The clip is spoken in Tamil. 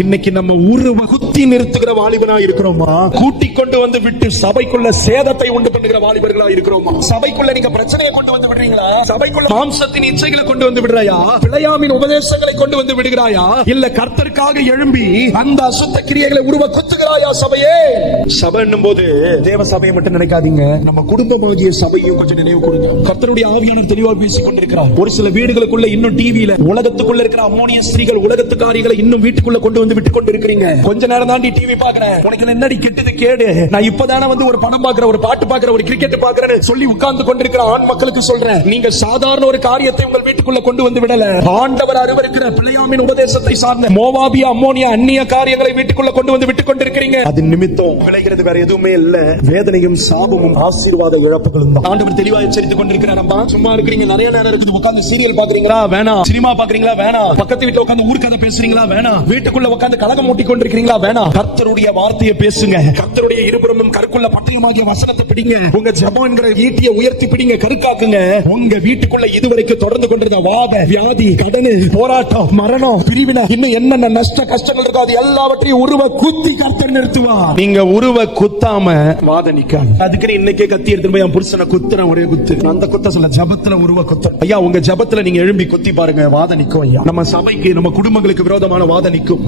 இன்னைக்கு நம்ம உருவ குத்தி நிறுத்துகிற வாலிபனா இருக்கிறோமா? கூட்டிக் கொண்டு வந்து விட்டு சபைக்குள்ள சேதத்தை உண்டு பண்ணுகிற வாலிபர்களா இருக்கிறோமா? சபைக்குள்ள நீங்க பிரச்சனையை கொண்டு வந்து விடுறீங்களா? சபைக்குள்ள மாம்சத்தின் இச்சைகளை கொண்டு வந்து விடுறாயா? பிழையாமின் உபதேசங்களை கொண்டு வந்து விடுகிறாயா? இல்ல கர்த்தருக்காக எழும்பி அந்த அசுத்த கிரியைகளை உருவ குத்துகிறாயா? சபையே, சபை என்னும் போது தேவ சபையை மட்டும் நினைக்காதீங்க, நம்ம குடும்பமாகிய சபையும் கொஞ்சம் நினைவு கூறுங்க. கர்த்தருடைய ஆவியானவர் தெளிவாக பேசிக் கொண்டிருக்கிறார். ஒரு சில வீடுகளுக்குள்ள இன்னும் டிவியில உலகத்துக்குள்ள இருக்கிற அம்மோனிய ஸ்திரீகள் உலகத்துக்காரிகளை இன்னும் வீட்டுக்குள்ள கொண்டு வந்து விட்டு கொண்டு இருக்கிறீங்க. கொஞ்ச நேரம் தாண்டி டிவி பாக்குறேன், உனக்கு என்னடி கெட்டது கேடு, நான் இப்பதானே வந்து ஒரு படம் பாக்குறேன், ஒரு பாட்டு பாக்குறேன், ஒரு கிரிக்கெட் பாக்குறேன்னு சொல்லி உட்கார்ந்து கொண்டிருக்கிற ஆண் மக்களுக்கு சொல்றேன், நீங்க சாதாரண ஒரு காரியத்தை உங்கள் வீட்டுக்குள்ள கொண்டு வந்து விடல. ஆண்டவர் அருவருக்கிற பிழையாமின் உபதேசத்தை சார்ந்த மோவாபிய அம்மோனியா அந்நிய காரியங்களை வீட்டுக்குள்ள கொண்டு வந்து விட்டு கொண்டிருக்கிறீங்க. அது நிமித்தம் விளைகிறது வேற எதுவுமே இல்ல, வேதனையும் சாபமும் ஆசீர்வாத இழப்புகளும் தான். ஆண்டவர் தெளிவாக எச்சரித்துக் கொண்டிருக்கிறார். சும்மா இருக்கிறீங்க, நிறைய நேரம் இருக்குது, உட்கார்ந்து சீரியல் பாக்குறீங்களா? வேணாம். சினிமா பாக்குறீங்களா? வேணாம். பக்கத்து வீட்டுல உட்கார்ந்து ஊர்க்கதை பேசுறீங்களா? வேணாம். வீட்டுக்குள்ள உட்கார்ந்து கலகம் மூட்டி கொண்டிருக்கிறீங்களா? வேணாம். கர்த்தருடைய வார்த்தையை பேசுங்க. கர்த்தருடைய இருபுறமும் கற்குள்ள பட்டயமாகிய வசனத்தை பிடிங்க. உங்க ஜெபம் என்கிற ஈட்டியை உயர்த்தி பிடிங்க, கருக்காக்குங்க. உங்க வீட்டுக்குள்ள இதுவரைக்கும் தொடர்ந்து கொண்டிருந்த வாத, வியாதி, கடன், போராட்டம், மரணம், பிரிவினை, இன்னும் என்னென்ன நஷ்ட கஷ்டங்கள் இருக்கோ அது எல்லாவற்றையும் உருவ குத்தி கர்த்தர் நிறுத்துவா. நீங்க உருவ குத்தாம வாத நிக்காது. அதுக்கு இன்னைக்கே கத்தி எடுத்து போய் என் புருஷனை குத்துறேன், ஒரே குத்து. அந்த குத்த சொல்ல ஜபத்துல உருவ குத்து. ஐயா, உங்க ஜபத்துல நீங்க எழும்பி குத்தி பாருங்க, வாத நிக்கும். ஐயா, நம்ம சபைக்கு நம்ம குடும்பங்களுக்கு விரோதமான வாத நிக்கும்.